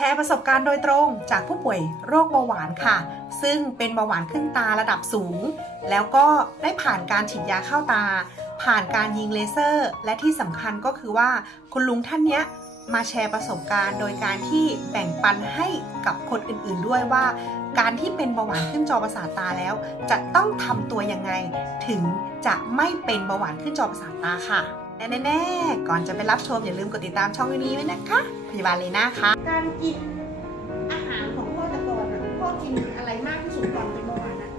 ชร์ประสบการณ์โดยตรงจากผู้ป่วยโรคเบาหวานค่ะ ซึ่งเป็นเบาหวานขึ้นตาระดับสูง แล้วก็ได้ผ่านการฉีดยาเข้าตา ผ่านการยิงเลเซอร์ และที่สำคัญก็คือว่าคุณลุงท่านเนี้ยมาแชร์ประสบการณ์ โดยการที่แบ่งปันให้กับคนอื่นๆด้วยว่า การที่เป็นเบาหวานขึ้นจอประสาทตาแล้ว จะต้องทำตัวยังไง ถึงจะไม่เป็นเบาหวานขึ้นจอประสาทตาค่ะ แน่ๆก่อนจะไปรับชมอย่าลืมกดติดตามช่องนี้ไว้นะคะ พยาบาลเลน่าคะ การกินอาหารของพ่อแต่ก่อนอะพ่อกินอะไรมากที่สุดก่อนเป็นเบาหวานอะ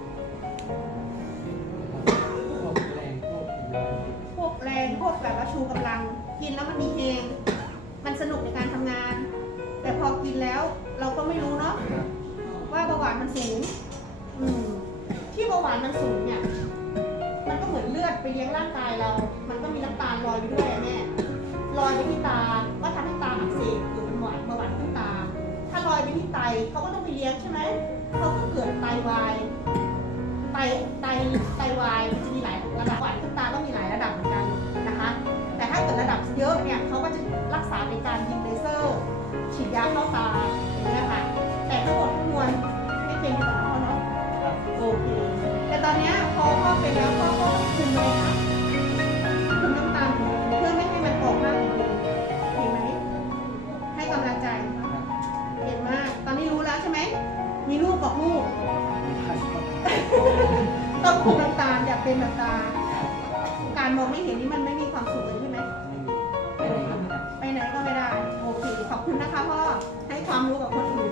พวกแรงพวกแบบว่าชูกำลัง กินแล้วมันมีเฮงมันสนุกในการทำงาน แต่พอกินแล้วเราก็ไม่รู้เนาะว่าเบาหวานมันสูง อืมที่เบาหวานมันสูงเนี่ย มันก็เหมือนเลือดไปเลี้ยงร่างกายเรา มันก็มีน้ำตาลลอยไปด้วยแม่ลอยไปที่ตาว่าทำให้ตาอักเสบหรือเป็นหวานเบาหวานขึ้นตา ถ้าลอยไปที่ไตเขาก็ต้องไปเลี้ยงใช่ไหมเขาก็เกิดไตวายไตไตไตวายมันจะมีหลายระดับหวานขึ้นตาต้องมีหลายระดับเหมือนกันนะคะ แต่ถ้าเกิดระดับเยอะเนี่ยเขาก็จะรักษาในการยิงเลเซอร์ ฉีดยาเข้าตาอย่างนี้ยค่ะแต่ทั้งหมดทั้งมวลไม่เป็นอยู่กับพ่อเนาะโอเคแต่ตอนเนี้ยพอพ่อเป็นแล้วพ่อ ต้องคุมน้ำตาลอย่าเป็นน้ำตาลการมองไม่เห็นนี่มันไม่มีความสุขเลยใช่ไหมไปไหนก็ไม่ได้ โอเค ขอบคุณนะคะพ่อ ให้ความรู้กับคนอื่น